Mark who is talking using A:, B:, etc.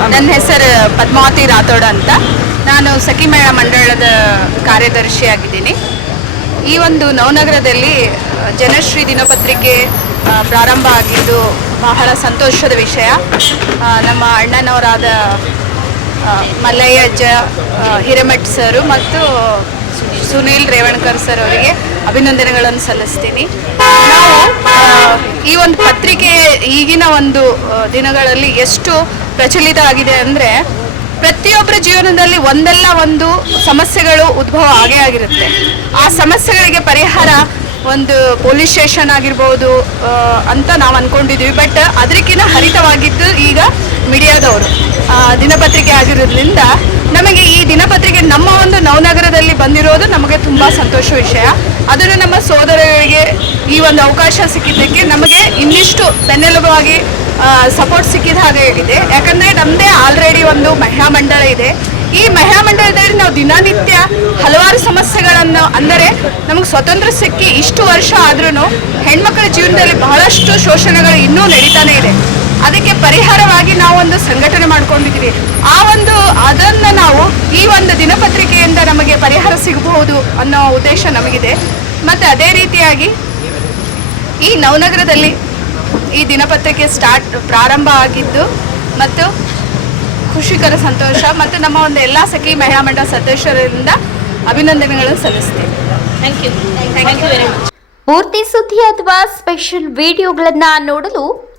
A: ನನ್ನ ಹೆಸರು ಪದ್ಮಾವತಿ ರಾಥೋಡ್ ಅಂತ. ನಾನು ಸಖಿ ಮೇಳ ಮಂಡಳದ ಕಾರ್ಯದರ್ಶಿಯಾಗಿದ್ದೀನಿ. ಈ ಒಂದು ನವನಗರದಲ್ಲಿ ಜನಶ್ರೀ ದಿನಪತ್ರಿಕೆ ಪ್ರಾರಂಭ ಆಗಿದ್ದು ಬಹಳ ಸಂತೋಷದ ವಿಷಯ. ನಮ್ಮ ಅಣ್ಣನವರಾದ ಮಲ್ಲಯ್ಯಜ್ಜ ಹಿರೇಮಠ್ ಸರು ಮತ್ತು ಸುನೀಲ್ ರೇವಣ್ಕರ್ ಸರ್ ಅವರಿಗೆ ಅಭಿನಂದನೆಗಳನ್ನು ಸಲ್ಲಿಸ್ತೀನಿ. ನಾವು ಈಗಿನ ಒಂದು ದಿನಗಳಲ್ಲಿ ಎಷ್ಟು ಪ್ರಚಲಿತ ಆಗಿದೆ ಅಂದರೆ ಪ್ರತಿಯೊಬ್ಬರ ಜೀವನದಲ್ಲಿ ಒಂದಲ್ಲ ಒಂದು ಸಮಸ್ಯೆಗಳು ಉದ್ಭವ ಆಗೇ ಆಗಿರುತ್ತೆ. ಆ ಸಮಸ್ಯೆಗಳಿಗೆ ಪರಿಹಾರ ಒಂದು ಪೊಲೀಸ್ ಸ್ಟೇಷನ್ ಆಗಿರ್ಬೋದು ಅಂತ ನಾವು ಅನ್ಕೊಂಡಿದ್ವಿ. ಬಟ್ ಅದಕ್ಕಿಂತ ಹರಿತವಾಗಿದ್ದು ಈಗ ಮೀಡಿಯಾದವರು. ದಿನಪತ್ರಿಕೆ ಆಗಿರೋದ್ರಿಂದ ನಮಗೆ ಈ ದಿನಪತ್ರಿಕೆ ನಮ್ಮ ಒಂದು ನವನಗರದಲ್ಲಿ ಬಂದಿರೋದು ನಮಗೆ ತುಂಬ ಸಂತೋಷ ವಿಷಯ. ಅದನ್ನು ನಮ್ಮ ಸೋದರರಿಗೆ ಈ ಒಂದು ಅವಕಾಶ ಸಿಕ್ಕಿದ್ದಕ್ಕೆ ನಮಗೆ ಇನ್ನಿಷ್ಟು ಬೆನ್ನೆಲುಬಾಗಿ ಸಪೋರ್ಟ್ ಸಿಕ್ಕಿದ ಹಾಗೆ ಆಗಿದೆ. ಯಾಕಂದರೆ ನಮ್ಮದೇ ಆಲ್ರೆಡಿ ಒಂದು ಮಹಿಳಾ ಮಂಡಳ ಇದೆ. ಈ ಮಹಿಳಾ ಮಂಡಳದಲ್ಲಿ ನಾವು ದಿನನಿತ್ಯ ಹಲವಾರು ಸಮಸ್ಯೆಗಳನ್ನು, ಅಂದರೆ ನಮಗೆ ಸ್ವತಂತ್ರ ಸಿಕ್ಕಿ ಇಷ್ಟು ವರ್ಷ ಆದ್ರೂ ಹೆಣ್ಮಕ್ಳ ಜೀವನದಲ್ಲಿ ಬಹಳಷ್ಟು ಶೋಷಣೆಗಳು ಇನ್ನೂ ನಡೀತಾನೆ ಇದೆ. ಅದಕ್ಕೆ ಪರಿಹಾರವಾಗಿ ನಾವು ಒಂದು ಸಂಘಟನೆ ಮಾಡ್ಕೊಂಡಿದ್ದೀವಿ. ಆ ಒಂದು ಅದನ್ನು ನಾವು ಈ ಒಂದು ದಿನಪತ್ರಿಕೆಯಿಂದ ನಮಗೆ ಪರಿಹಾರ ಸಿಗಬಹುದು ಅನ್ನೋ ಉದ್ದೇಶ ನಮಗಿದೆ. ಮತ್ತು ಅದೇ ರೀತಿಯಾಗಿ ಈ ನವನಗರದಲ್ಲಿ ಈ ದಿನಪತ್ರಿಕೆ ಸ್ಟಾರ್ಟ್ ಪ್ರಾರಂಭ ಆಗಿದ್ದು ಮತ್ತು ಖುಷಿಕರ ಸಂತೋಷ ಮತ್ತು ನಮ್ಮ ಒಂದು ಎಲ್ಲ ಸಖಿ ಮಹಿಳಾ ಮಂಡಳ ಸದಸ್ಯರಿಂದ ಅಭಿನಂದನೆಗಳನ್ನು ಸಲ್ಲಿಸುತ್ತೇನೆ
B: thank you thank you very much
C: ಪೂರ್ತಿ ಸುದ್ದಿ ಅಥವಾ ಸ್ಪೆಷಲ್ ವಿಡಿಯೋಗಳನ್ನು ನೋಡಲು